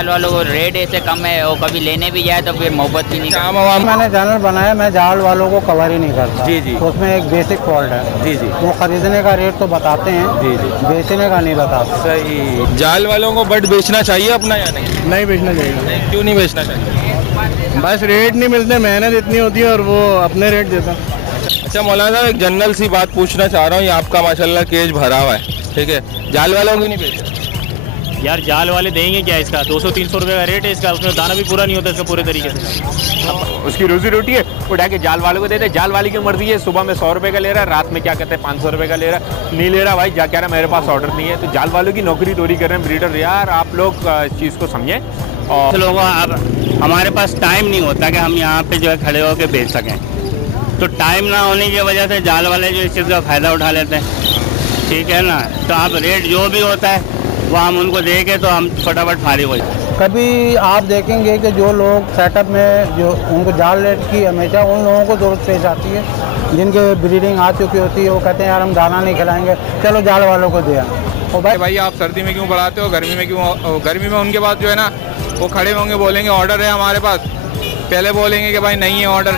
जाल वालों को रेट ऐसे कम है, वो कभी लेने भी जाए तो फिर मोहब्बत भी नहीं। मैंने चैनल बनाया, मैं जाल वालों को कवर ही नहीं करता। जी जी। उसमें एक बेसिक फॉल्ट है। जी जी। वो खरीदने का रेट तो बताते हैं, जी जी, बेचने का नहीं बताते। सही। जाल वालों को बट बेचना चाहिए अपना या नहीं? नहीं बेचना चाहिए। क्यों नहीं बेचना चाहिए? बस रेट नहीं मिलते, मेहनत इतनी होती है और वो अपने रेट देता। अच्छा मौलाना साहब, एक जनरल सी बात पूछना चाह रहा हूँ, ये आपका माशाल्लाह केज भरा हुआ है, ठीक है, जाल वालों को नहीं बेचते? यार जाल वाले देंगे क्या इसका? 200-300 रुपये का रेट है इसका, उसमें दाना भी पूरा नहीं होता इसका पूरे तरीके से। उसकी रोजी रोटी है, उठा के जाल वालों को देते। जाल वाली की मर्जी है, सुबह में 100 रुपये का ले रहा है, रात में क्या कहते हैं 500 रुपये का ले रहा है। नहीं ले रहा भाई, जा कह रहा मेरे पास ऑर्डर नहीं है। तो जाल वालों की नौकरी चोरी कर रहे हैं ब्रीडर। यार आप लोग इस चीज़ को समझें। और लोगों अब हमारे पास टाइम नहीं होता कि हम यहाँ पे जो है खड़े होकर बेच सकें, तो टाइम ना होने की वजह से जाल वाले जो इस चीज़ का फ़ायदा उठा लेते हैं, ठीक है ना। तो अब रेट जो भी होता है वो हम उनको देंगे तो हम फटाफट फारिग हो जाए। कभी आप देखेंगे कि जो लोग सेटअप में जो उनको जाल रेट की हमेशा उन लोगों को ज़रूरत पेश आती है जिनके ब्रीडिंग आ चुकी होती है। वो कहते हैं यार हम दाना नहीं खिलाएंगे, चलो जाल वालों को दिया। और भाई आप सर्दी में क्यों बढ़ाते हो, गर्मी में क्यों? गर्मी में उनके पास जो है ना वो खड़े होंगे, बोलेंगे ऑर्डर है हमारे पास, पहले बोलेंगे कि भाई नहीं है ऑर्डर,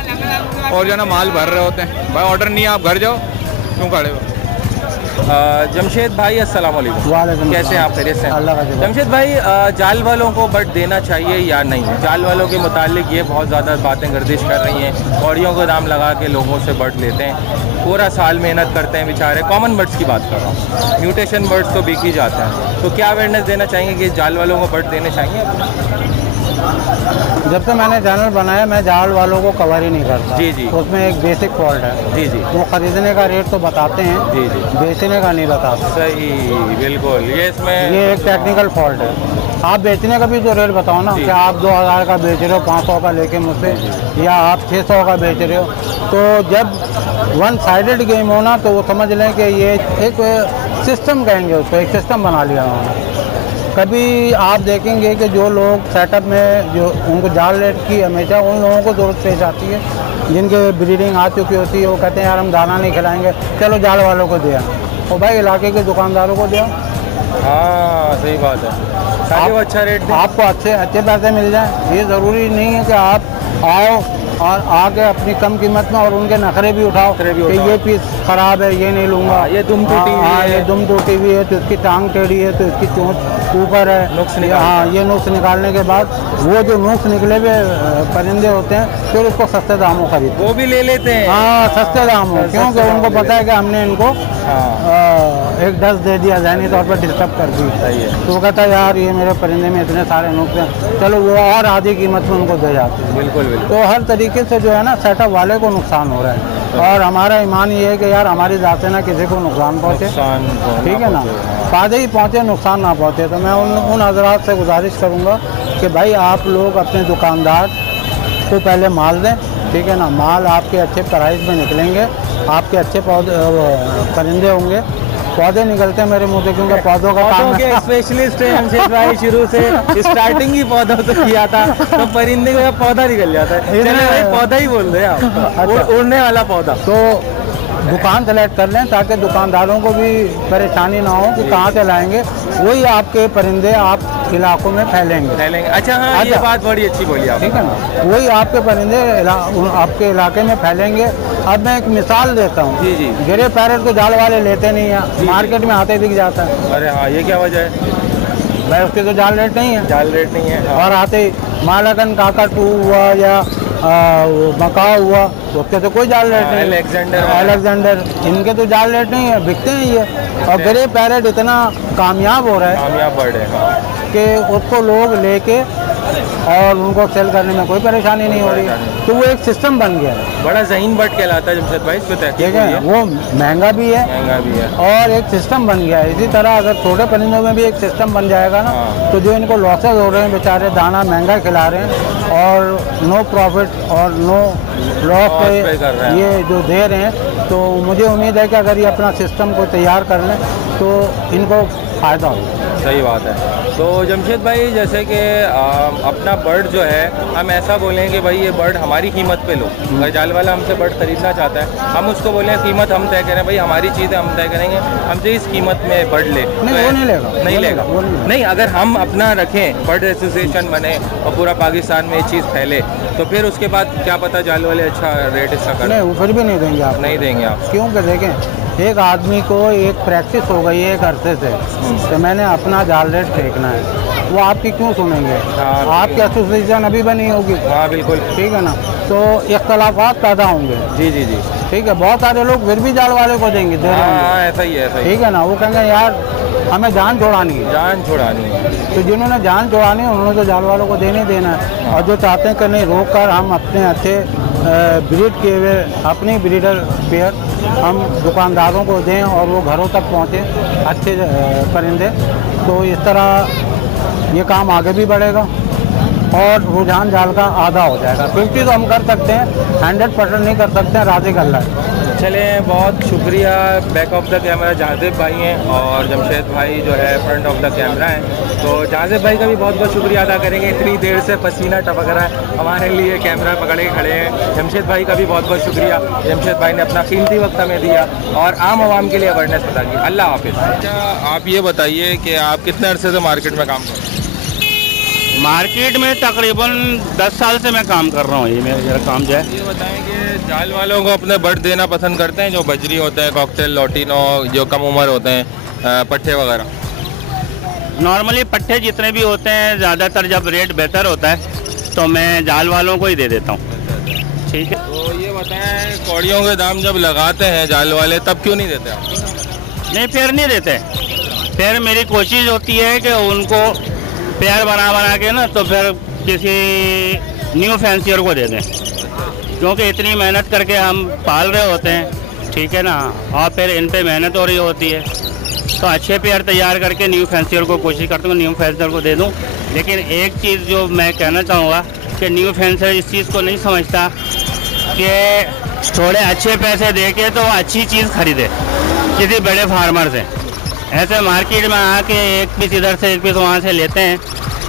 और जो है ना माल भर रहे होते हैं। भाई ऑर्डर नहीं है, आप घर जाओ, क्यों खड़े हो? जमशेद भाई अस्सलाम वालेकुम, कैसे हैं आप? खैरियत से? जमशेद भाई, जाल वालों को बट देना चाहिए या नहीं? जाल वालों के मुतालिक ये बहुत ज़्यादा बातें गर्दिश कर रही हैं, कौड़ियों को दाम लगा के लोगों से बट लेते हैं, पूरा साल मेहनत करते हैं बेचारे। कॉमन बर्ड्स की बात कर रहा हूँ, म्यूटेशन बर्ड्स तो बिक ही जाते हैं। तो क्या अवेयरनेस देना चाहेंगे कि जाल वालों को बट देने चाहिए? जब से मैंने चैनल बनाया, मैं जाल वालों को कवर ही नहीं करता। जी जी। उसमें एक बेसिक फॉल्ट है। जी जी। वो खरीदने का रेट तो बताते हैं, जी जी, बेचने का नहीं बताते। सही, बिल्कुल। ये एक टेक्निकल फॉल्ट है। आप बेचने का भी तो रेट बताओ ना, कि आप 2000 का बेच रहे हो 500 का लेके मुझसे, या आप 600 का बेच रहे हो। तो जब वन साइडेड गेम हो ना, तो वो समझ लें कि ये एक सिस्टम कहेंगे उसको, एक सिस्टम बना लिया उन्होंने। कभी आप देखेंगे कि जो लोग सेटअप में जो उनको जाल रेट की हमेशा उन लोगों को ज़रूरत पेश आती है जिनके ब्रीडिंग आ चुकी होती है। वो कहते हैं यार हम दाना नहीं खिलाएंगे, चलो जाल वालों को दिया। और भाई इलाके के दुकानदारों को दिया। हाँ सही बात है, ताकि वो अच्छा रेट दे, आपको अच्छे पैसे मिल जाए। ये ज़रूरी नहीं है कि आप आओ और आके अपनी कम कीमत में और उनके नखरे भी उठाओ कि ये पीस ख़राब है, ये नहीं लूँगा, ये दुम टूटी हुई है, ये दुम टूटी हुई है, तो इसकी टांग टेढ़ी है, तो इसकी चोंच ऊपर है। नुक्स हाँ, ये नुक्स निकालने के बाद वो जो नुक्स निकले हुए परिंदे होते हैं, फिर उसको सस्ते दामों खरीद वो भी ले लेते हैं। हाँ, सस्ते दामों, क्योंकि उनको पता है कि हमने इनको एक डस दे दिया, ज़हनी तौर पर डिस्टर्ब कर दी। तो वो कहता है यार ये मेरे परिंदे में इतने सारे नुक्स हैं, चलो वो और आधी कीमत में उनको दे जाते हैं। बिल्कुल बिल्कुल। तो हर तरीके से जो है ना सेटअप वाले को नुकसान हो रहा है, और हमारा ईमान ये है कि यार हमारी ज़ात से ना किसी को नुकसान पहुँचे, ठीक है ना, फायदे ही पहुँचे, नुकसान ना पहुँचे। तो मैं उन हजरात से गुजारिश करूँगा कि भाई आप लोग अपने दुकानदार को पहले माल दें, ठीक है ना। माल आपके अच्छे प्राइस में निकलेंगे, आपके अच्छे परिंदे होंगे। पौधे निकलते हैं मेरे मुँह से, क्योंकि पौधों का काम है। स्पेशलिस्ट है हमशेद भाई, शुरू से स्टार्टिंग ही पौधों से किया था, तो परिंदे का पौधा निकल जाता है। चलिए भाई पौधा ही बोल रहे हैं आप, उड़ने वाला पौधा। तो दुकान सेलेक्ट कर लें ताकि दुकानदारों को भी परेशानी ना हो कि कहाँ से लाएंगे। वही आपके परिंदे आप इलाकों में फैलेंगे। अच्छा हाँ, ये बात बड़ी अच्छी बोली आप, ठीक है ना। वही आपके परिंदे आपके इलाके में फैलेंगे। अब मैं एक मिसाल देता हूँ। जी जी। गिरे पैरेट को जाल वाले लेते नहीं है, मार्केट में आते दिख जाता है। अरे हाँ, ये क्या वजह है भाई? उसके तो जाल रेट नहीं है। जाल रेट नहीं है। और आते मालाकन काकाटू हुआ या मकाऊ हुआ, तो उसके तो कोई जाल रेट नहीं। अलेक्जेंडर इनके तो जाल रेट नहीं है, बिकते हैं ये। और ग्रे पैरेट इतना कामयाब हो रहा है, कामयाब बर्ड है कि उसको लोग लेके और उनको सेल करने में कोई परेशानी नहीं हो रही। तो वो एक सिस्टम बन गया है। बड़ा ज़हीन बर्ड कहलाता है जमशेद भाई, इसको ठीक है। वो महंगा भी है और एक सिस्टम बन गया है। इसी तरह अगर छोटे परिंदों में भी एक सिस्टम बन जाएगा ना, तो जो इनको लॉसेज हो रहे हैं बेचारे, दाना महंगा खिला रहे हैं और नो प्रॉफिट और नो लॉस पे ये जो दे रहे हैं, तो मुझे उम्मीद है कि अगर ये अपना सिस्टम को तैयार कर लें तो इनको फ़ायदा होगा। सही बात है। तो जमशेद भाई जैसे कि अपना बर्ड जो है हम ऐसा बोलें कि भाई ये बर्ड हमारी कीमत पे लो। अगर जाल वाला हमसे बर्ड ख़रीदना चाहता है, हम उसको बोलें कीमत हम तय करें, भाई हमारी चीज़ें हम तय करेंगे, हमसे इस कीमत में बर्ड ले, नहीं, वो नहीं लेगा, नहीं लेगा। नहीं, अगर हम अपना रखें, बर्ड एसोसिएशन बने और पूरा पाकिस्तान में ये चीज़ फैले, तो फिर उसके बाद क्या पता जाल वाले अच्छा रेट इसका करें। नहीं, वो फिर भी नहीं देंगे आप, नहीं देंगे आप। क्योंकि देखें, एक आदमी को एक प्रैक्टिस हो गई है एक अरसे से, तो मैंने अपना जाल रेट फेंकना है, वो आपकी क्यों सुनेंगे? आपकी एसोसिएशन अभी बनी होगी। हाँ बिल्कुल, ठीक है ना, तो इख्तलाफात पैदा होंगे। जी जी जी, ठीक है, बहुत सारे लोग फिर भी जाल वाले को देंगे, हाँ ऐसा ही है, ऐसा ही। ठीक है ना, वो कहेंगे यार हमें जान छुड़ानी है, जान छुड़ानी है। तो जिन्होंने जान छुड़ानी है उन्होंने तो जाल वालों को देने देना है, और जो चाहते हैं कि नहीं रोक कर हम अपने अच्छे ब्रीड किए हुए अपनी ब्रीडर पेयर हम दुकानदारों को दें और वो घरों तक पहुँचे अच्छे परिंदे, तो इस तरह ये काम आगे भी बढ़ेगा और रुझान जाल का आधा हो जाएगा। 50 तो हम कर सकते हैं, 100% नहीं कर सकते हैं, राज़ी अल्लाह है। चले, बहुत शुक्रिया। बैक ऑफ द कैमरा जाज़िब भाई हैं और जमशेद भाई जो है फ्रंट ऑफ द कैमरा हैं, तो जाज़िब भाई का भी बहुत बहुत शुक्रिया अदा करेंगे। इतनी देर से पसीना टपक रहा है, हमारे लिए कैमरा पकड़े खड़े हैं। जमशेद भाई का भी बहुत बहुत शुक्रिया, जमशेद भाई ने अपना कीमती वक्त हमें दिया और आम आवाम के लिए अवेयरनेस पता की। अल्लाह हाफिज़। अच्छा, आप ये बताइए कि आप कितने अरसे से मार्केट में काम कर रहे हैं? मार्केट में तकरीबन 10 साल से मैं काम कर रहा हूँ, ये मेरा काम जो है। ये बताएं कि जाल वालों को अपने बर्ड देना पसंद करते हैं, जो बजरी होते हैं, कॉकटेल, लोटिनो, जो कम उम्र होते हैं, पट्टे वगैरह? नॉर्मली पट्टे जितने भी होते हैं, ज़्यादातर जब रेट बेहतर होता है तो मैं जाल वालों को ही दे देता हूँ। ठीक है, तो ये बताएं कौड़ियों के दाम जब लगाते हैं जाल वाले तब क्यों नहीं देते आप? नहीं, फिर नहीं देते। फिर मेरी कोशिश होती है कि उनको पेयर बना के ना तो फिर किसी न्यू फैंसियर को दे दें, क्योंकि इतनी मेहनत करके हम पाल रहे होते हैं, ठीक है ना, और फिर इन पे मेहनत हो रही होती है, तो अच्छे पेयर तैयार करके न्यू फैंसियर को कोशिश करता हूँ न्यू फैंसियर को दे दूँ। लेकिन एक चीज़ जो मैं कहना चाहूँगा कि न्यू फैंसियर इस चीज़ को नहीं समझता कि थोड़े अच्छे पैसे दे के तो अच्छी चीज़ खरीदे किसी बड़े फार्मर से। ऐसे मार्केट में आके एक पीस इधर से एक पीस वहाँ से लेते हैं,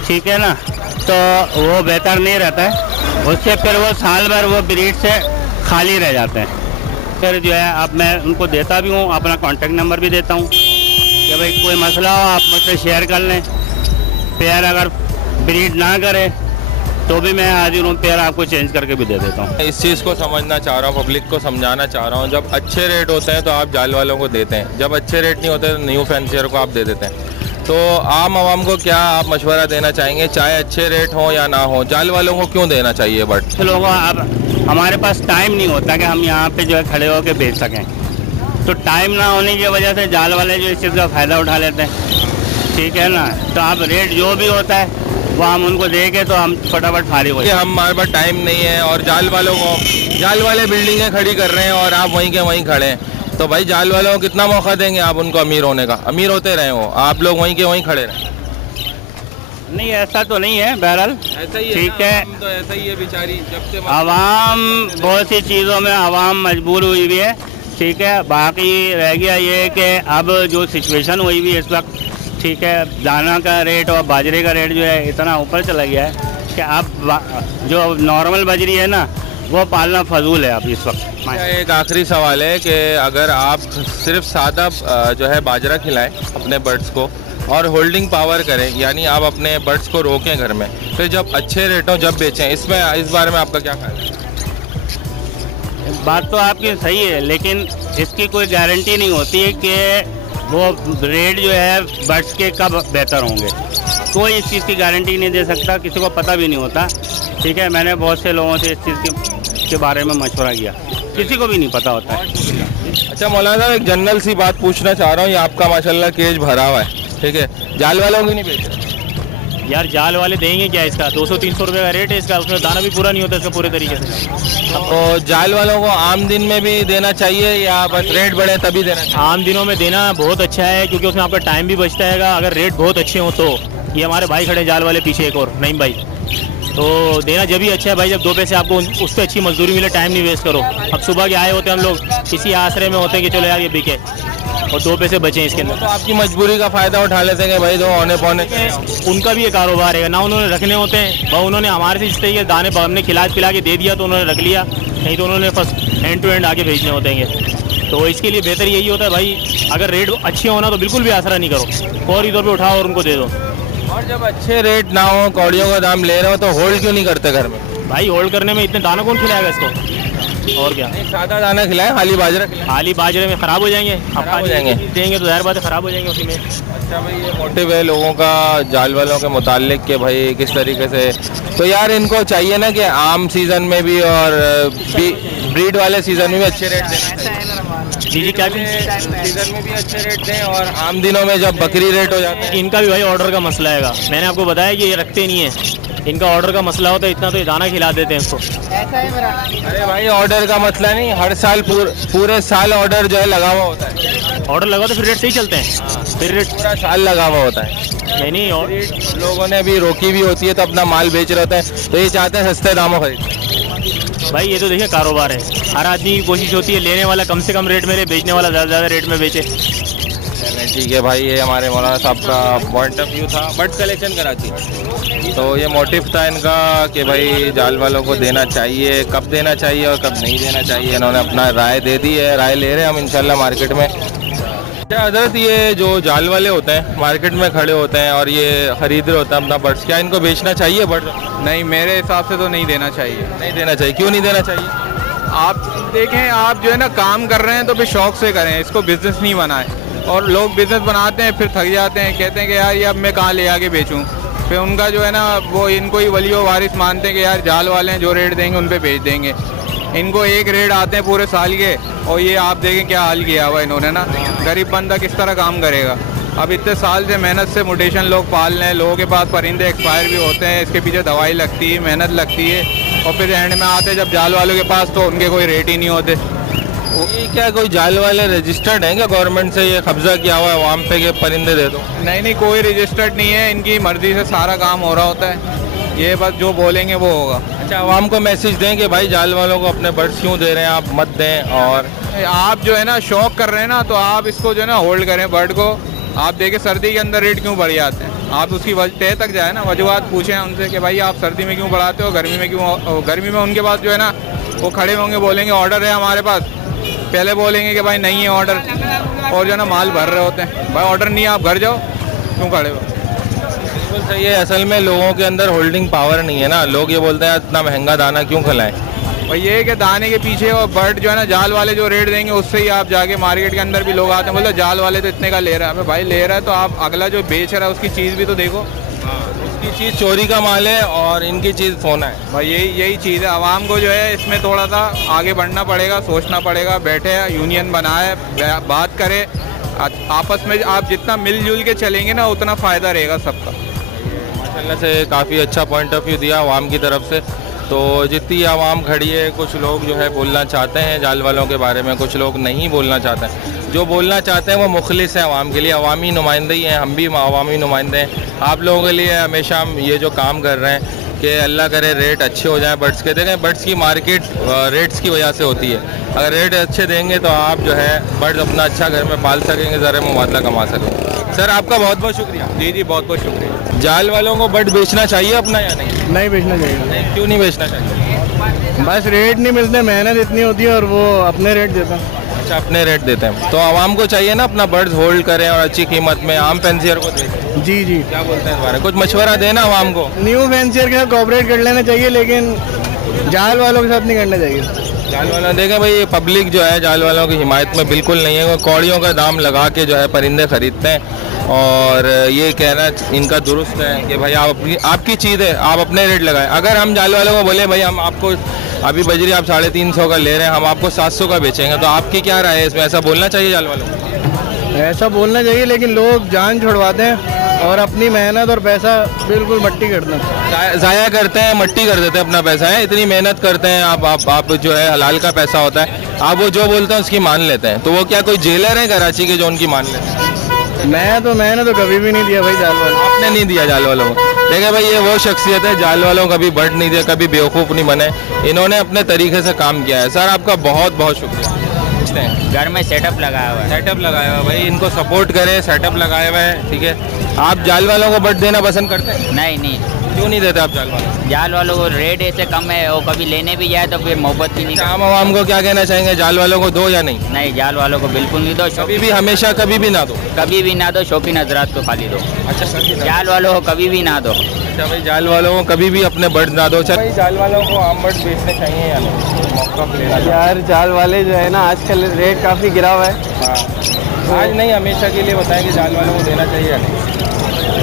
ठीक है ना, तो वो बेहतर नहीं रहता है, उससे फिर वो साल भर वो ब्रीड से खाली रह जाते हैं। फिर जो है अब मैं उनको देता भी हूँ, अपना कॉन्टेक्ट नंबर भी देता हूँ कि भाई कोई मसला हो आप मुझसे शेयर कर लें। पेयर अगर ब्रीड ना करे तो भी मैं हाजिर हूँ, पेयर आपको चेंज करके भी दे देता हूँ। इस चीज़ को समझना चाह रहा हूँ, पब्लिक को समझाना चाह रहा हूँ, जब अच्छे रेट होते हैं तो आप जाल वालों को देते हैं, जब अच्छे रेट नहीं होते तो न्यू फैंसियर को आप दे देते हैं। तो आम आवाम को क्या आप मशवरा देना चाहेंगे, चाहे अच्छे रेट हो या ना हो, जाल वालों को क्यों देना चाहिए बर्ड? लोगों अब हमारे पास टाइम नहीं होता कि हम यहाँ पे जो है खड़े होकर बेच सकें, तो टाइम ना होने की वजह से जाल वाले जो इस चीज़ का फ़ायदा उठा लेते हैं, ठीक है ना। तो आप रेट जो भी होता है वो हम उनको दे के तो हम फटाफट फारिग हो जाए। हमारे पास टाइम नहीं है और जाल वाले बिल्डिंगें खड़ी कर रहे हैं और आप वहीं के वहीं खड़े हैं, तो भाई जाल वालों को कितना मौका देंगे आप उनको अमीर होने का? अमीर होते रहे हो, आप लोग वहीं के वहीं खड़े रहें। नहीं, ऐसा तो नहीं है, बहरहाल ऐसा ही है, ठीक है, तो ऐसा ही है बेचारी। जब से आवाम बहुत सी चीज़ों में आवाम मजबूर हुई हुई है, ठीक है। बाकी रह गया ये कि अब जो सिचुएशन हुई हुई है इस वक्त, ठीक है, दाना का रेट और बाजरे का रेट जो है इतना ऊपर चला गया है कि अब जो नॉर्मल बाजरी है ना वो पालना फजूल है अब इस वक्त। एक आखिरी सवाल है कि अगर आप सिर्फ सादा जो है बाजरा खिलाएं अपने बर्ड्स को और होल्डिंग पावर करें, यानी आप अपने बर्ड्स को रोकें घर में, फिर जब अच्छे रेटों जब बेचें, इस बारे में आपका क्या ख्याल है? बात तो आपकी सही है, लेकिन इसकी कोई गारंटी नहीं होती है कि वो रेट जो है बर्ड्स के कब बेहतर होंगे। कोई इस चीज़ की गारंटी नहीं दे सकता, किसी को पता भी नहीं होता, ठीक है। मैंने बहुत से लोगों से इस चीज़ के बारे में मशवरा किया, किसी को भी नहीं पता होता है। अच्छा मौलाना, एक जनरल सी बात पूछना चाह रहा हूँ, ये आपका माशाल्लाह केज भरा हुआ है, ठीक है, जाल वालों की नहीं बेच रहे? यार जाल वाले देंगे क्या इसका? 200-300 रुपये का रेट है इसका, उसमें दाना भी पूरा नहीं होता इसका पूरे तरीके से। तो जाल वालों को आम दिन में भी देना चाहिए या बस रेट बढ़े तभी देना चाहिए? आम दिनों में देना बहुत अच्छा है, क्योंकि उसमें आपका टाइम भी बचता है अगर रेट बहुत अच्छे हो तो। ये हमारे भाई खड़े जाल वाले पीछे, एक और नईम भाई, तो देना जब भी अच्छा है भाई जब 2 पैसे आपको उस पर अच्छी मजदूरी मिले, टाइम नहीं वेस्ट करो। अब सुबह के आए होते हम लोग, किसी आसरे में होते कि चलो यार ये बिके, और 2 पैसे बचे इसके अंदर। तो आपकी मजबूरी का फायदा उठा लेते हैं भाई, जो औने पौने उनका भी ये कारोबार है ना, उन्होंने रखने होते हैं, वह उन्होंने हमारे से इस तरीके दाने हमने खिला पिला के दे दिया तो उन्होंने रख लिया, नहीं तो उन्होंने फर्स्ट हैंड टू हैंड आगे भेजने होते हैं। तो इसके लिए बेहतर यही होता है भाई, अगर रेट अच्छे होना तो बिल्कुल भी आसरा नहीं करो, फौरी तौर पे उठाओ और उनको दे दो। और जब अच्छे रेट ना हो, कौड़ियों का दाम ले रहे हो, तो होल्ड क्यों नहीं करते घर में? भाई होल्ड करने में इतने दाना कौन खिलाएगा इसको, और क्या। सादा दाना खिलाए, खाली बाजरा खिलाए? खाली बाजरे में खराब हो जाएंगे, खराब हो जाएंगे, देंगे तो जाहिर बात है खराब हो जाएंगे उसी में। अच्छा भाई, ये मोटिव है लोगों का जाल वालों के मुतालिक के भाई किस तरीके से, तो यार इनको चाहिए ना कि आम सीजन में भी और ब्रीड वाले सीजन में भी अच्छे रेट दें। जी क्या सीजन में भी अच्छे रेट दें और आम दिनों में जब बकरी रेट हो जाते हैं। इनका भी भाई ऑर्डर का मसला है, मैंने आपको बताया कि ये रखते नहीं है, इनका ऑर्डर का मसला होता है, इतना तो ये दाना खिला देते हैं इसको। अरे भाई ऑर्डर का मसला नहीं, हर साल पूरे साल ऑर्डर जो है लगा हुआ होता है। ऑर्डर लगा तो फिर रेट सही चलते हैं, फिर रेट पूरा साल लगा हुआ होता है। नहीं और लोगों ने अभी रोकी भी होती है तो अपना माल बेच रहे होते हैं, तो ये चाहते हैं सस्ते दामों खरीद। भाई ये तो देखिए कारोबार है, हर आदमी की कोशिश होती है लेने वाला कम से कम रेट में, बेचने वाला ज़्यादा रेट में बेचे। ठीक है भाई, ये हमारे मौलाना साहब का पॉइंट ऑफ व्यू था। बर्ड्स कलेक्शन कराची, तो ये मोटिव था इनका कि भाई जाल वालों को देना चाहिए, कब देना चाहिए और कब नहीं देना चाहिए। इन्होंने अपना राय दे दी है, राय ले रहे हैं हम इंशाल्लाह मार्केट में। क्या हजरत, ये जो जाल वाले होते हैं मार्केट में खड़े होते हैं और ये खरीद रहे होते हैं अपना बर्ड्स, क्या इनको बेचना चाहिए बर्ड? नहीं, मेरे हिसाब से तो नहीं देना चाहिए। नहीं देना चाहिए, क्यों नहीं देना चाहिए? आप देखें, आप जो है ना काम कर रहे हैं तो फिर शौक से करें, इसको बिजनेस नहीं बनाएं। और लोग बिजनेस बनाते हैं फिर थक जाते हैं, कहते हैं कि यार ये अब मैं कहाँ ले आके बेचूं। फिर उनका जो है ना वो इनको ही वली व वारिस मानते हैं कि यार जाल वाले हैं, जो रेट देंगे उन पे बेच देंगे। इनको एक रेट आते हैं पूरे साल के, और ये आप देखें क्या हाल किया हुआ इन्होंने ना। गरीब बंदा किस तरह काम करेगा? अब इतने साल से मेहनत से म्यूटेशन लोग पाल रहे हैं, लोगों के पास परिंदे एक्सपायर भी होते हैं, इसके पीछे दवाई लगती है, मेहनत लगती है, और फिर एंड में आते जब जाल वालों के पास तो उनके कोई रेट ही नहीं होते। ये क्या कोई जाल वाले रजिस्टर्ड हैं क्या गवर्नमेंट से, ये कब्जा किया हुआ है आवाम पे के परिंदे दे दो? नहीं, कोई रजिस्टर्ड नहीं है, इनकी मर्जी से सारा काम हो रहा होता है, ये बस जो बोलेंगे वो होगा। अच्छा, आवाम को मैसेज दें कि भाई जाल वालों को अपने बर्ड्स क्यों दे रहे हैं, आप मत दें। और आप जो है ना शौक कर रहे हैं ना, तो आप इसको जो है ना होल्ड करें बर्ड को। आप देखें सर्दी के अंदर रेट क्यों बढ़ जाते हैं, आप उसकी तय तक जाए ना, वजूहत पूछें उनसे कि भाई आप सर्दी में क्यों बढ़ाते हो, गर्मी में क्यों। गर्मी में उनके पास जो है ना वो खड़े होंगे, बोलेंगे ऑर्डर है हमारे पास, पहले बोलेंगे कि भाई नहीं है ऑर्डर, और जो है ना माल भर रहे होते हैं। भाई ऑर्डर नहीं है, आप घर जाओ, क्यों खड़े हो? बिल्कुल सही है। असल में लोगों के अंदर होल्डिंग पावर नहीं है ना, लोग ये बोलते हैं इतना महंगा दाना क्यों खिलाएं। और ये कि दाने के पीछे और बर्ड जो है ना जाल वाले जो रेट देंगे उससे ही आप जाके मार्केट के अंदर भी लोग आते हैं, बोलते जाल वाले तो इतने का ले रहा है। भाई ले रहा है तो आप अगला जो बेच रहा है उसकी चीज़ भी तो देखो। उसकी चीज़ चोरी का माल है और इनकी चीज़ सोना है। भाई यही चीज़ है। आवाम को जो है इसमें थोड़ा सा आगे बढ़ना पड़ेगा, सोचना पड़ेगा, बैठे यूनियन बनाए, बात करे आपस में। आप जितना मिलजुल के चलेंगे ना उतना फ़ायदा रहेगा सबका। माशाल्लाह से काफ़ी अच्छा पॉइंट ऑफ व्यू दिया आवाम की तरफ से। तो जितनी आवाम खड़ी है, कुछ लोग जो है बोलना चाहते हैं जाल वालों के बारे में, कुछ लोग नहीं बोलना चाहते हैं। जो बोलना चाहते हैं वो मुखलिस है आवाम के लिए, अवामी नुमाइंदे ही हैं, हम भी अवामी नुमाइंदे हैं। आप लोगों के लिए हमेशा हम ये जो काम कर रहे हैं कि अल्लाह करे रेट अच्छे हो जाएं बर्ड्स के। देखें बर्ड्स की मार्केट रेट्स की वजह से होती है, अगर रेट अच्छे देंगे तो आप जो है बर्ड्स अपना अच्छा घर में पाल सकेंगे, ज़रा मुबादला कमा सकेंगे। सर आपका बहुत बहुत शुक्रिया। जी बहुत बहुत शुक्रिया। जाल वालों को बर्ड बेचना चाहिए अपना या नहीं? नहीं बेचना चाहिए। क्यों नहीं बेचना चाहिए? बस रेट नहीं मिलते, मेहनत इतनी होती है और वो अपने रेट देता है। अच्छा, अपने रेट देते हैं। तो आवाम को चाहिए ना अपना बर्ड्स होल्ड करें और अच्छी कीमत में आम फैंसियर को दें। जी क्या बोलते हैं इस बारे में, कुछ मशवरा देना आवाम को? न्यू फैंसियर के साथ कोऑपरेट कर लेना चाहिए, लेकिन जाल वालों के साथ नहीं करना चाहिए। जाल वालों देखें भाई, पब्लिक जो है जाल वालों की हिमायत में बिल्कुल नहीं है। वो कौड़ियों का दाम लगा के जो है परिंदे खरीदते हैं, और ये कहना इनका दुरुस्त है कि भाई आप आपकी चीज़ है, आप अपने रेट लगाएं। अगर हम जाल वालों को बोले भाई हम आपको अभी बजरी आप 350 का ले रहे हैं, हम आपको 700 का बेचेंगे, तो आपकी क्या राय है इसमें? ऐसा बोलना चाहिए जाल वालों को? ऐसा बोलना चाहिए, लेकिन लोग जान छुड़वाते हैं और अपनी मेहनत और पैसा बिल्कुल मट्टी करते हैं, ज़ाया करते हैं, मट्टी कर देते हैं अपना पैसा। है इतनी मेहनत करते हैं आप जो है हलाल का पैसा होता है, आप वो जो बोलते हैं उसकी मान लेते हैं। तो वो क्या कोई जेलर है कराची के जो उनकी मान लेते हैं? मैंने तो कभी भी नहीं दिया भाई जाल वालों। आपने नहीं दिया जाल वालों को? देखिए भाई, ये वो शख्सियत है, जाल वालों कभी बर्ड नहीं दिया, कभी बेवकूफ़ नहीं बने, इन्होंने अपने तरीके से काम किया है। सर आपका बहुत बहुत शुक्रिया। बेचते हैं? घर में सेटअप लगाया हुआ है। सेटअप लगाया हुआ है भाई, इनको सपोर्ट करें, सेटअप लगाया हुआ है, ठीक है। आप जाल वालों को बट देना पसंद करते हैं? नहीं, क्यों नहीं देते आप जाल वालों? जाल वालों को रेट ऐसे कम है, वो कभी लेने भी जाए तो फिर मोहब्बत भी नहीं। आम आवाम को क्या कहना चाहेंगे, जाल वालों को दो या नहीं? नहीं, जाल वालों को बिल्कुल नहीं दो। कभी भी, हमेशा कभी भी ना दो? कभी भी ना दो, शौकीन हजरात को खाली दो। अच्छा, जाल वालों को कभी भी ना दो। अच्छा भाई, जाल वालों को कभी भी अपने बर्ड ना दो। भाई जाल वालों को आम बर्ड बेचने चाहिए या नहीं? मौका लेना यार, जाल वाले जो है ना आजकल रेट काफ़ी गिरा हुआ है। हाँ, आज नहीं हमेशा के लिए बताएं कि जाल वालों को देना चाहिए या नहीं?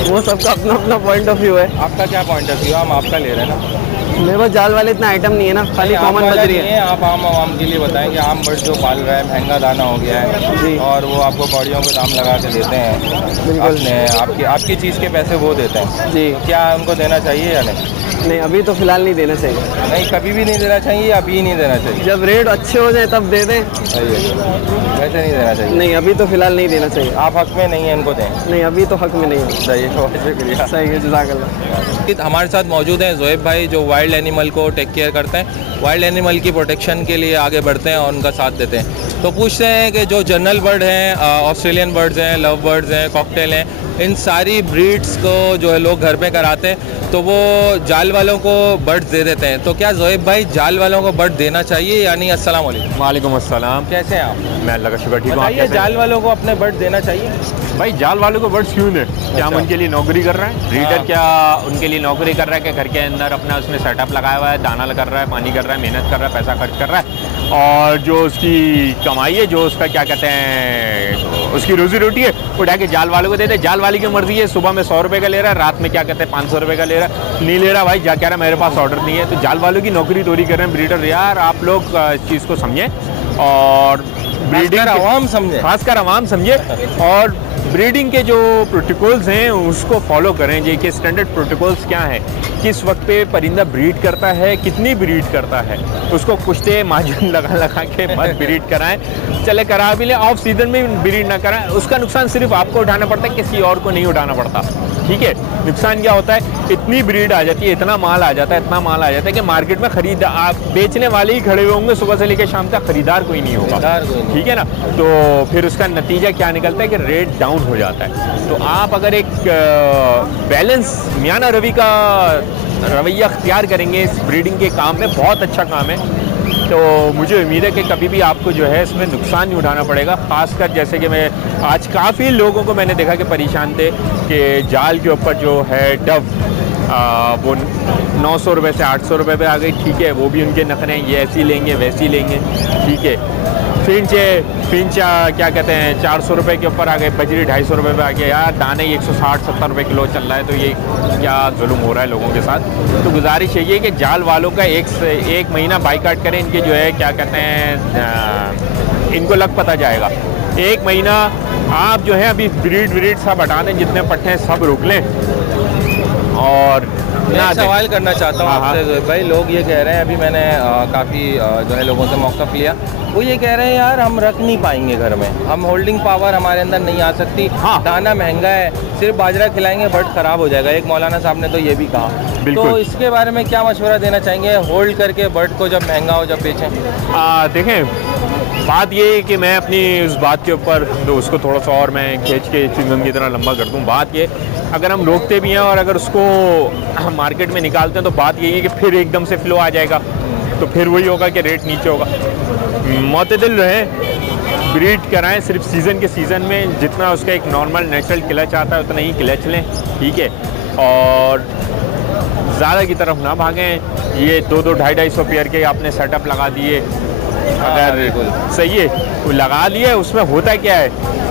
वो सबका अपना अपना पॉइंट ऑफ व्यू है। आपका क्या पॉइंट ऑफ व्यू? हम आपका ले रहे हैं ना। मेरे पास जाल वाले इतना आइटम नहीं है ना, खाली कॉमन बजरी है। आप आम आवाम के लिए बताएं कि आम बर्ड जो पाल रहा है महंगा दाना हो गया है जी, और वो आपको कौड़ियों के दाम लगा के देते हैं, अपने आपकी चीज़ के पैसे वो देते हैं जी। क्या उनको देना चाहिए या नहीं? नहीं, अभी तो फिलहाल नहीं देना चाहिए। नहीं, कभी भी नहीं देना चाहिए, अभी नहीं देना चाहिए। जब रेट अच्छे हो जाए तब दे दें। वैसे नहीं देना चाहिए? नहीं, अभी तो फिलहाल नहीं देना चाहिए। आप हक में नहीं है, इनको दें? नहीं, अभी तो हक में नहीं है। सही है, बहुत शुक्रिया। सही है, जज़ाकल्लाह। हमारे साथ मौजूद हैं ज़ोएब भाई, जो वाइल्ड एनिमल को टेक केयर करते हैं, वाइल्ड एनिमल की प्रोटेक्शन के लिए आगे बढ़ते हैं और उनका साथ देते हैं। तो पूछते हैं कि जो जनरल बर्ड हैं, ऑस्ट्रेलियन बर्ड्स हैं, लव बर्ड्स हैं, कॉकटेल हैं, इन सारी ब्रीड्स को जो है लोग घर पे कराते हैं, तो वो जाल वालों को बर्ड दे देते हैं। तो क्या ज़ोएब भाई, जाल वालों को बर्ड देना चाहिए या नहीं? अस्सलाम वालेकुम। वालेकुम अस्सलाम। कैसे हैं आप? मैं अल्लाह का शुक्र, ठीक हूँ। बताइए, जाल वालों को अपने बर्ड देना चाहिए? भाई, जाल वालों को बर्ड्स क्यों दें? क्या हम उनके लिए नौकरी कर रहे हैं? ब्रीडर क्या उनके लिए नौकरी कर रहा है कि घर के अंदर अपना उसने सेटअप लगाया हुआ है, दाना कर रहा है, पानी कर रहा है, मेहनत कर रहा है, पैसा खर्च कर रहा है, और जो उसकी कमाई है, जो उसका क्या कहते हैं, उसकी रोजी रोटी है, उठा के जाल वालों को दे दे। जाल वाली की मर्जी है, सुबह में 100 रुपये का ले रहा है, रात में क्या कहते हैं 500 रुपये का ले रहा है, नहीं ले रहा भाई, जा कह रहा मेरे पास ऑर्डर नहीं है। तो जाल वालों की नौकरी चोरी कर रहे हैं ब्रीडर। यार, आप लोग इस चीज़ को समझें और ब्रीडिंग आवाम समझे, खासकर आवाम समझे, और ब्रीडिंग के जो प्रोटोकॉल्स हैं उसको फॉलो करें। जी कि स्टैंडर्ड प्रोटोकॉल्स क्या हैं, किस वक्त पे परिंदा ब्रीड करता है, कितनी ब्रीड करता है, उसको कुश्ते माजून लगा के मत ब्रीड कराएं। चले करा भी ले, ऑफ सीजन में ब्रीड ना कराएं, उसका नुकसान सिर्फ आपको उठाना पड़ता है, किसी और को नहीं उठाना पड़ता। ठीक है, नुकसान क्या होता है, इतनी ब्रीड आ जाती है, इतना माल आ जाता है, इतना माल आ जाता है कि मार्केट में खरीद आप बेचने वाले ही खड़े हुए होंगे, सुबह से लेकर शाम तक खरीदार कोई नहीं होगा। ठीक है ना, तो फिर उसका नतीजा क्या निकलता है कि रेट डाउन हो जाता है। तो आप अगर एक बैलेंस मियाना रवि का रवैया अख्तियार करेंगे इस ब्रीडिंग के काम में, बहुत अच्छा काम है, तो मुझे उम्मीद है कि कभी भी आपको जो है इसमें नुकसान नहीं उठाना पड़ेगा। खासकर जैसे कि मैं आज काफ़ी लोगों को मैंने देखा कि परेशान थे कि जाल के ऊपर जो है डव वो 900 रुपये से 800 रुपये पे आ गई। ठीक है, वो भी उनके नखरे हैं, ये ऐसी लेंगे वैसी लेंगे। ठीक है, फिंच क्या कहते हैं 400 रुपये के ऊपर आ गए, बजरी 250 रुपये पे आ गया। यार, दाने 160-70 रुपये किलो चल रहा है, तो ये क्या जुल्म हो रहा है लोगों के साथ। तो गुजारिश यही है कि जाल वालों का एक महीना बाइकाट करें, इनके जो है क्या कहते हैं, इनको लग पता जाएगा। 1 महीना आप जो है अभी ब्रीड सब हटा दें, जितने पट्टे हैं सब रोक लें। और मैं सवाल करना चाहता हूँ आपसे भाई, लोग ये कह रहे हैं, अभी मैंने काफ़ी जो है लोगों से मौक़िफ़ लिया, वो ये कह रहे हैं यार हम रख नहीं पाएंगे घर में, हम होल्डिंग पावर हमारे अंदर नहीं आ सकती। हाँ। दाना महंगा है, सिर्फ बाजरा खिलाएंगे बर्ड ख़राब हो जाएगा। एक मौलाना साहब ने तो ये भी कहा। तो इसके बारे में क्या मशवरा देना चाहेंगे, होल्ड करके बर्ड को जब महंगा हो जब बेचें? देखें, बात ये है कि मैं अपनी उस बात के ऊपर तो उसको थोड़ा सा और मैं खींच के चिंगम की तरह लंबा कर दूँ। बात ये, अगर हम रोकते भी हैं और अगर उसको मार्केट में निकालते हैं तो बात यही है कि फिर एकदम से फ्लो आ जाएगा, तो फिर वही होगा कि रेट नीचे होगा। मुतदिल रहें, ब्रीड कराएं सिर्फ सीज़न के सीज़न में, जितना उसका एक नॉर्मल नेचुरल क्लच आता है उतना ही क्लच लें। ठीक है, और ज़्यादा की तरफ ना भागें। ये 200-250 पेयर के आपने सेटअप लगा दिए, अगर सही है वो लगा लिए, उसमें होता क्या है,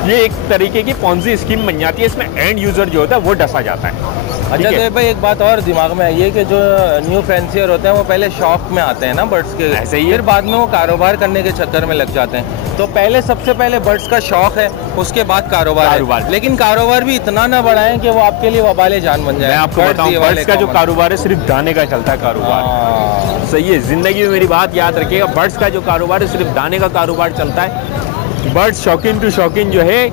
ये एक तरीके की पॉन्जी स्कीम बन जाती है, इसमें एंड यूज़र जो होता है वो डसा जाता है। अच्छा, तो भाई एक बात और दिमाग में आई है कि जो न्यू फैंसियर होते हैं वो पहले शौक में आते हैं ना बर्ड्स के, ऐसे ही फिर बाद में वो कारोबार करने के चक्कर में लग जाते हैं। तो पहले सबसे पहले बर्ड्स का शौक है, उसके बाद कारोबार। लेकिन कारोबार भी इतना ना बढ़ाएं कि वो आपके लिए वबाले जान बन जाए। मैं आपको बताऊं, बर्ड्स का जो कारोबार है सिर्फ दाने का चलता है कारोबार। सही है, जिंदगी में मेरी बात याद रखिएगा, बर्ड्स का जो कारोबार है सिर्फ दाने का कारोबार चलता है। बर्ड्स शौकीन टू शौकीन जो है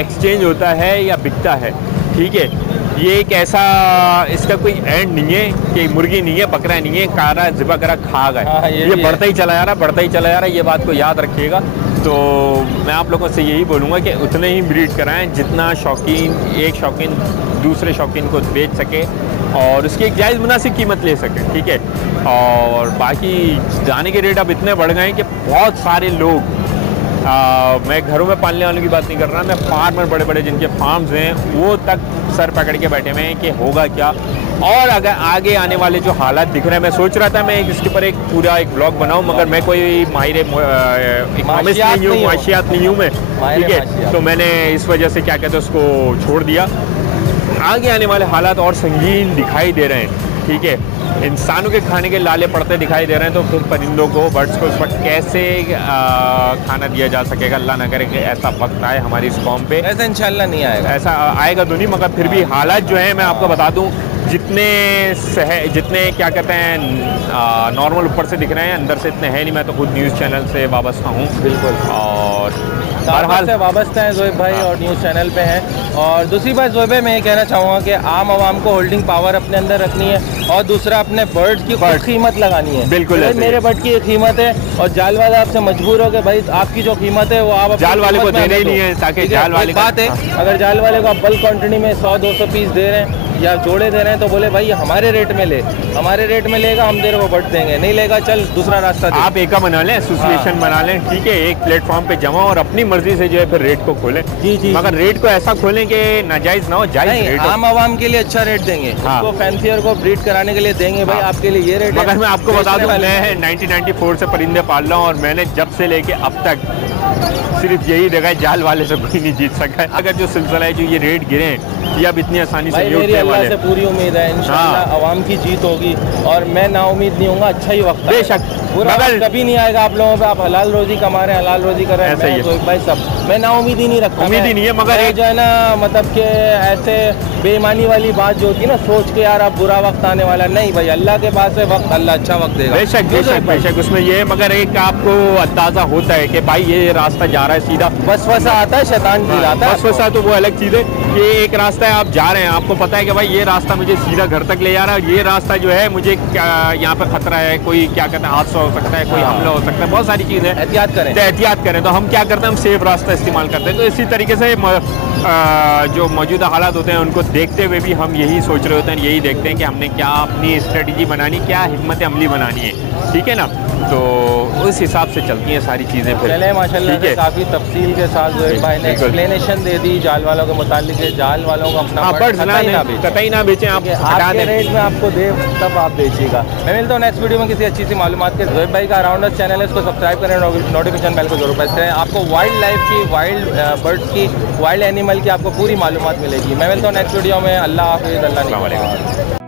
एक्सचेंज होता है या बिकता है। ठीक है, ये एक ऐसा, इसका कोई एंड नहीं है कि मुर्गी नहीं है, बकरा नहीं है, कारा ज़िबा करा खा गए, ये बढ़ता ही चला जा रहा है, बढ़ता ही चला जा रहा है। ये बात को याद रखिएगा। तो मैं आप लोगों से यही बोलूँगा कि उतने ही ब्रीड कराएं जितना शौकीन, एक शौकीन दूसरे शौकीन को बेच सके और उसकी एक जायज़ मुनासिब कीमत ले सके, ठीक है। और बाकी दाने के रेट अब इतने बढ़ गए हैं कि बहुत सारे लोग, मैं घरों में पालने वालों की बात नहीं कर रहा, मैं फार्मर बड़े बड़े जिनके फार्म्स हैं वो तक सर पकड़ के बैठे हुए हैं कि होगा क्या। और अगर आगे आने वाले जो हालात दिख रहे हैं, मैं सोच रहा था मैं इसके ऊपर एक पूरा एक ब्लॉग बनाऊं, मगर मैं कोई माहिर इकोनॉमिस्ट नहीं हूँ, माशियात नहीं हूँ मैं, ठीक है। तो मैंने इस वजह से क्या कहते हैं उसको छोड़ दिया। आगे आने वाले हालात और संगीन दिखाई दे रहे हैं, ठीक है। इंसानों के खाने के लाले पड़ते दिखाई दे रहे हैं, तो फिर परिंदों को, बर्ड्स को इस वक्त कैसे खाना दिया जा सकेगा। अल्लाह ना करे कि ऐसा वक्त आए हमारी इस कौम पे। ऐसा इंशाल्लाह नहीं आएगा, ऐसा आएगा तो नहीं, मगर फिर भी हालात जो है मैं आपको बता दूं, जितने क्या कहते हैं नॉर्मल ऊपर से दिख रहे हैं, अंदर से इतने हैं नहीं। मैं तो खुद न्यूज़ चैनल से वाबस्ता हूँ, बिल्कुल, और बहरहाल से वाबस्ता है ज़ोएब भाई, और न्यूज़ चैनल पे हैं। और दूसरी बात ज़ोएब भाई मैं ये कहना चाहूँगा कि आम आवाम को होल्डिंग पावर अपने अंदर रखनी है, और दूसरा अपने बर्ड की कीमत लगानी है। बिल्कुल, मेरे बर्ड की कीमत है और जाल वाले आपसे मजबूर हो कि भाई आपकी जो कीमत है वो आप जाल वाले को देना ही नहीं है, ताकि जाल वाले बात है, अगर जाल वाले को आप बल्क क्वान्टिटी में 100-200 पीस दे रहे हैं या जोड़े दे रहे हैं तो बोले भाई हमारे रेट में ले, हमारे रेट में लेगा हम तेरे को बट देंगे, नहीं लेगा चल दूसरा रास्ता दे। आप एका बना लें, एसोसिएशन बना लें, ठीक है, एक प्लेटफॉर्म पे जमा और अपनी मर्जी से जो है फिर रेट को खोलें। जी, मगर रेट को ऐसा खोलें कि नाजायज ना हो, जायज रेट। आम आवाम के लिए अच्छा रेट देंगे, उसको फैंसियर को ब्रीड कराने के लिए देंगे भाई, आपके लिए ये रेट है। मगर मैं आपको बता दूं, मैं 1994 से परिंदे पाल रहा हूँ और मैंने जब से लेके अब तक सिर्फ यही देखा है, जाल वाले से कोई नहीं जीत सका है। अगर जो सिलसिला है, जो ये रेट गिरे ये अब इतनी आसानी से नहीं उठने वाले। से पूरी उम्मीद है इंशाल्लाह आवाम की जीत होगी, और मैं नाउम्मीद नहीं हूँगा, अच्छा ही वक्त बेशक, बुरा कभी नहीं आएगा आप लोगों पे। आप हलाल रोजी कमा रहे हैं, हलाल रोजी कर रहे हैं, मैं भाई सब मैं नाउम्मीद ही नहीं रखता, उम्मीद ही नहीं है। मगर जो है ना, मतलब कि ऐसे बेईमानी वाली बात जो होती है ना, सोच के यार अब बुरा वक्त आने वाला, नहीं भाई, अल्लाह के पास है वक्त, अल्लाह अच्छा वक्त देगा। बेशक उसमें ये, मगर एक आपको अंदाजा होता है कि भाई ये रास्ता जा रहा है सीधा, वसवसा आता है, शैतान दिलाता है। वसवसा तो वो अलग चीज़ है कि एक रास्ता है, आप जा रहे हैं, आपको पता है कि भाई ये रास्ता मुझे सीधा घर तक ले जा रहा है, ये रास्ता जो है मुझे यहाँ पे खतरा है, कोई क्या कहते हैं हादसा हो सकता है, कोई हमला हो सकता है, बहुत सारी चीज़ें, एहतियात करें। तो हम क्या करते हैं, हम सेफ रास्ता इस्तेमाल करते हैं। तो इसी तरीके से जो मौजूदा हालात होते हैं उनको देखते हुए भी हम यही सोच रहे होते हैं, यही देखते हैं कि हमने क्या अपनी स्ट्रेटजी बनानी, क्या हिम्मत अमली बनानी है, ठीक है ना। तो उस हिसाब से चलती हैं सारी चीज़ें। फिर चले माशाल्लाह से काफ़ी तफसील के साथ ज़ोएब भाई ने एक्सप्लेनेशन दे दी जाल वालों के मुतालिक, जाल वालों को अपना कतई ना बेचें, आप आपके रेट में आपको दे तब आप बेचिएगा। मैं मिलता हूँ नेक्स्ट वीडियो में किसी अच्छी सी मालूमात के। ज़ोएब भाई का अराउंडर्स चैनल है, उसको सब्सक्राइब करें, नोटिफिकेशन बेल को जरूर प्रेस करें। आपको वाइल्ड लाइफ की, वाइल्ड बर्ड्स की, वाइल्ड एनिमल की आपको पूरी मालूमात मिलेगी। मैं मिलता हूँ नेक्स्ट वीडियो में। अल्लाह हाफिज़, अल्लाह।